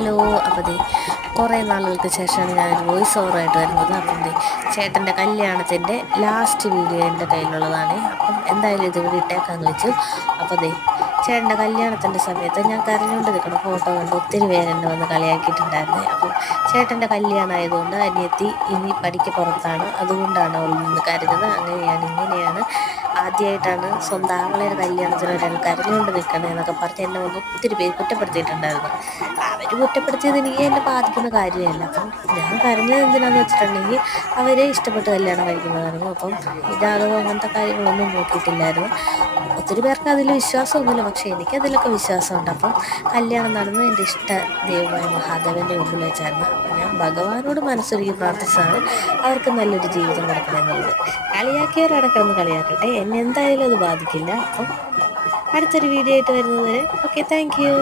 Hello. അപ്പോൾ കുറേ നാളുകൾക്ക് ശേഷമാണ് ഞാനൊരു വോയിസ് ഓവറായിട്ട് വരുന്നത്. അപ്പം ചേട്ടൻ്റെ കല്യാണത്തിൻ്റെ ലാസ്റ്റ് വീഡിയോ എൻ്റെ കയ്യിലുള്ളതാണ്. അപ്പം എന്തായാലും ഇതിവിടെ ഇട്ടേക്കാന്ന് വെച്ചു. അപ്പോൾ ചേട്ടൻ്റെ കല്യാണത്തിൻ്റെ സമയത്ത് ഞാൻ കരഞ്ഞുകൊണ്ട് നിൽക്കണം ഫോട്ടോ കണ്ട് ഒത്തിരി പേരെന്നെ വന്ന് കളിയാക്കിയിട്ടുണ്ടായിരുന്നു. അപ്പം ചേട്ടൻ്റെ കല്യാണമായതുകൊണ്ട് അനിയത്തി ഇനി പഠിക്ക് പുറത്താണ്, അതുകൊണ്ടാണ് അവൾ നിന്ന് കരഞ്ഞത്. അങ്ങനെയാണ് ഇങ്ങനെയാണ്, ആദ്യമായിട്ടാണ് സ്വന്തം ആങ്ങളയുടെ കല്യാണത്തിന് ഒരാൾ കരഞ്ഞുകൊണ്ട് നിൽക്കണേ എന്നൊക്കെ പറഞ്ഞ് എന്നെ വന്ന് ഒത്തിരി പേര് കുറ്റപ്പെടുത്തിയിട്ടുണ്ടായിരുന്നു. അവർ കുറ്റപ്പെടുത്തിയത് എനിക്ക് എന്നെ ബാധിക്കുന്ന കാര്യമല്ല. അപ്പം ഞാൻ കരഞ്ഞത് എന്തിനാന്ന് വെച്ചിട്ടുണ്ടെങ്കിൽ അവരെ ഇഷ്ടപ്പെട്ട് കല്യാണം കഴിക്കുന്നതായിരുന്നു. അപ്പം ഇതാകോ അങ്ങനത്തെ കാര്യങ്ങളൊന്നും നോക്കിയിട്ടില്ലായിരുന്നു. ഒത്തിരി പേർക്ക് അതിൽ വിശ്വാസമൊന്നുമില്ല, പക്ഷേ എനിക്കതിലൊക്കെ വിശ്വാസമുണ്ട്. അപ്പം കല്യാണം നടന്ന് എൻ്റെ ഇഷ്ട ദൈവമായ മഹാദേവൻ്റെ മുമ്പിൽ വെച്ചായിരുന്നു. അപ്പം ഞാൻ ഭഗവാനോട് മനസ്സൊരുക്കി പ്രാർത്ഥിച്ചാണ് അവർക്ക് നല്ലൊരു ജീവിതം കൊടുക്കണമെന്നുള്ളത്. കളിയാക്കിയവരവിടെ കിടന്ന് കളിയാക്കട്ടെ, എന്നെ എന്തായാലും അത് ബാധിക്കില്ല. അപ്പം അടുത്തൊരു വീഡിയോ ആയിട്ട് വരുന്നത് വരെ ഓക്കെ, താങ്ക് യു.